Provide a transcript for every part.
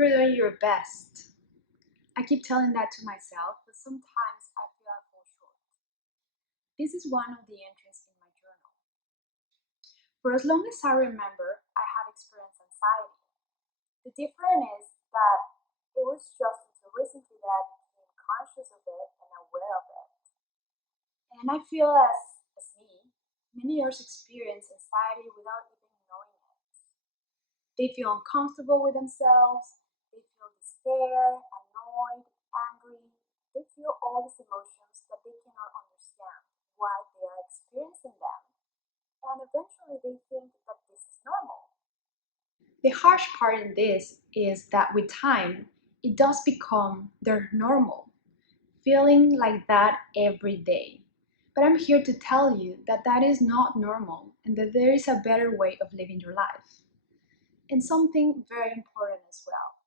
You're doing your best. I keep telling that to myself, but sometimes I feel I fall short. This is one of the entries in my journal. For as long as I remember, I have experienced anxiety. The difference is that it was just until recently that I became conscious of it and aware of it. And I feel as me, many years experience anxiety without even knowing it. They feel uncomfortable with themselves, they feel despair, annoyed, angry. They feel all these emotions that they cannot understand why they are experiencing them. And eventually they think that this is normal. The harsh part in this is that with time, it does become their normal, feeling like that every day. But I'm here to tell you that that is not normal and that there is a better way of living your life. And something very important as well.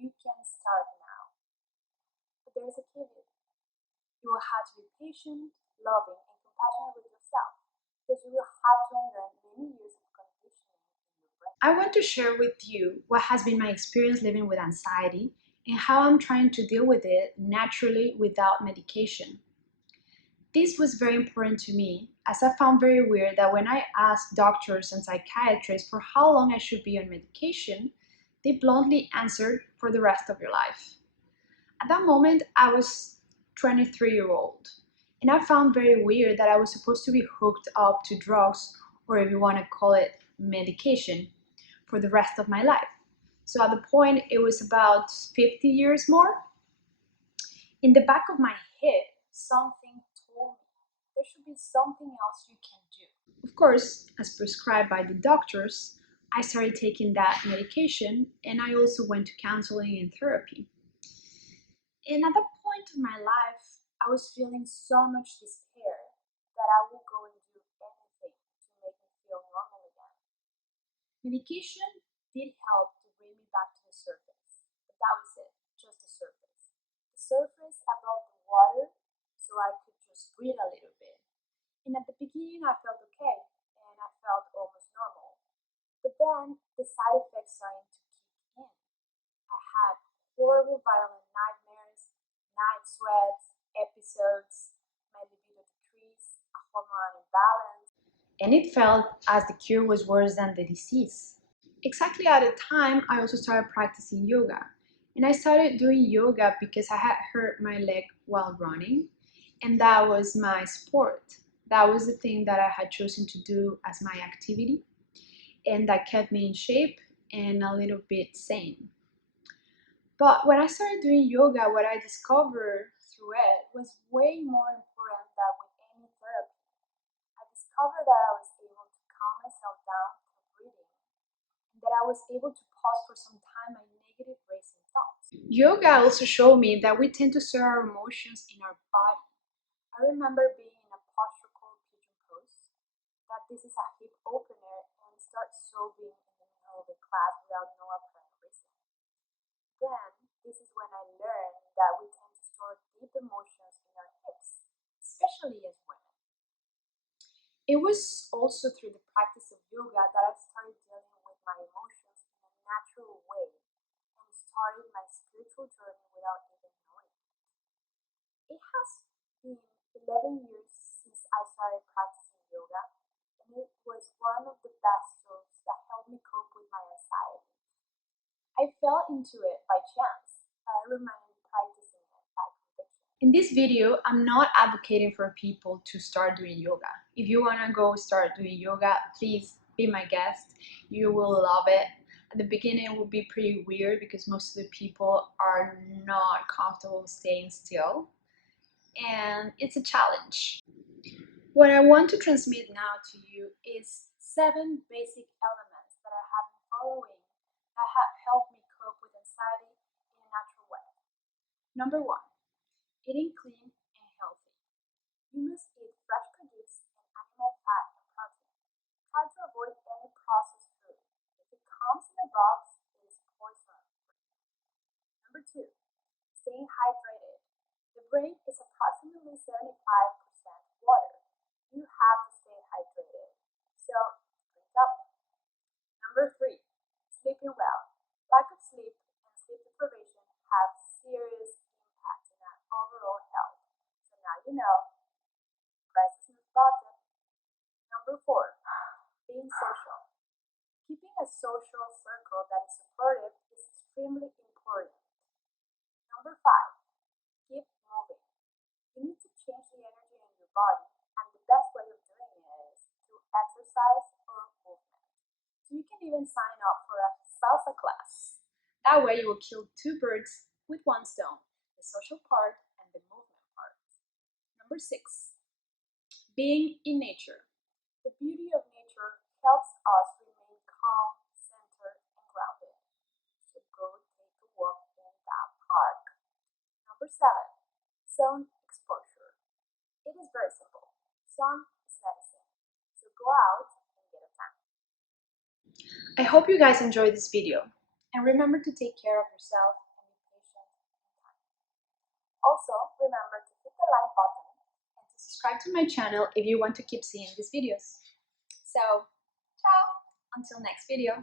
You can start now. But there is a caveat. You will have to be patient, loving, and compassionate with yourself because you will have to unlearn many years of conditioning in your brain. I want to share with you what has been my experience living with anxiety and how I'm trying to deal with it naturally without medication. This was very important to me as I found very weird that when I asked doctors and psychiatrists for how long I should be on medication, they bluntly answered for the rest of your life. At that moment, I was 23-year-old, and I found very weird that I was supposed to be hooked up to drugs, or if you want to call it medication, for the rest of my life. So at the point, it was about 50 years more. In the back of my head, something told me there should be something else you can do. Of course, as prescribed by the doctors, I started taking that medication and I also went to counseling and therapy. And at that point of my life, I was feeling so much despair that I would go and do anything to make me feel normal again. Medication did help to bring me back to the surface, but that was it, just the surface. The surface above the water, so I could just breathe a little bit. And at the beginning, I felt okay, and I felt almost normal. But then the side effects started to kick in. I had horrible violent nightmares, night sweats, episodes, my libido decreased, a hormone imbalance. And it felt as the cure was worse than the disease. Exactly at the time, I also started practicing yoga. And I started doing yoga because I had hurt my leg while running, and that was my sport. That was the thing that I had chosen to do as my activity, and that kept me in shape and a little bit sane. But when I started doing yoga, what I discovered through it was way more important than with any therapy. I discovered that I was able to calm myself down through breathing, and that I was able to pause for some time my negative racing thoughts. Yoga also showed me that we tend to store our emotions in our body. I remember being in a posture called pigeon pose, that this is a hip opener and start sobbing in the middle of the class without no apparent reason. Then, this is when I learned that we tend to store deep emotions in our hips, especially as women. It was also through the practice of yoga that I started dealing with my emotions in a natural way and started my spiritual journey without even knowing it. It has been 11 years since I started practicing yoga, and it was one of the best tools that helped me cope with my anxiety. I fell into it by chance, but I remained practicing it by conviction. In this video, I'm not advocating for people to start doing yoga. If you want to go start doing yoga, please be my guest. You will love it. At the beginning, it will be pretty weird because most of the people are not comfortable staying still, and it's a challenge. What I want to transmit now to you is 7 basic elements that I have been following that have helped me cope with anxiety in a natural way. Number 1, eating clean and healthy. You must eat fresh produce and animal fat and protein. Try to avoid any processed food. If it comes in a box, it is poison. Number 2, staying hydrated. The brain is approximately 75% water. You have to stay hydrated. So, drink up. Number 3, sleeping well. Lack of sleep and sleep extremely important. Number 5, keep moving. You need to change the energy in your body, and the best way of doing it is through exercise or movement. So you can even sign up for a salsa class. That way you will kill 2 birds with 1 stone, the social part and the movement part. Number 6, being in nature. The beauty of nature helps us remain calm, centered, and grounded. So go take a walk in that park. Number 7, sun exposure. It is very simple. Sun is medicine. So go out and get a tan. I hope you guys enjoyed this video. And remember to take care of yourself and be patient and kind. Also, remember to hit the like button and to subscribe to my channel if you want to keep seeing these videos. So, ciao! Until next video.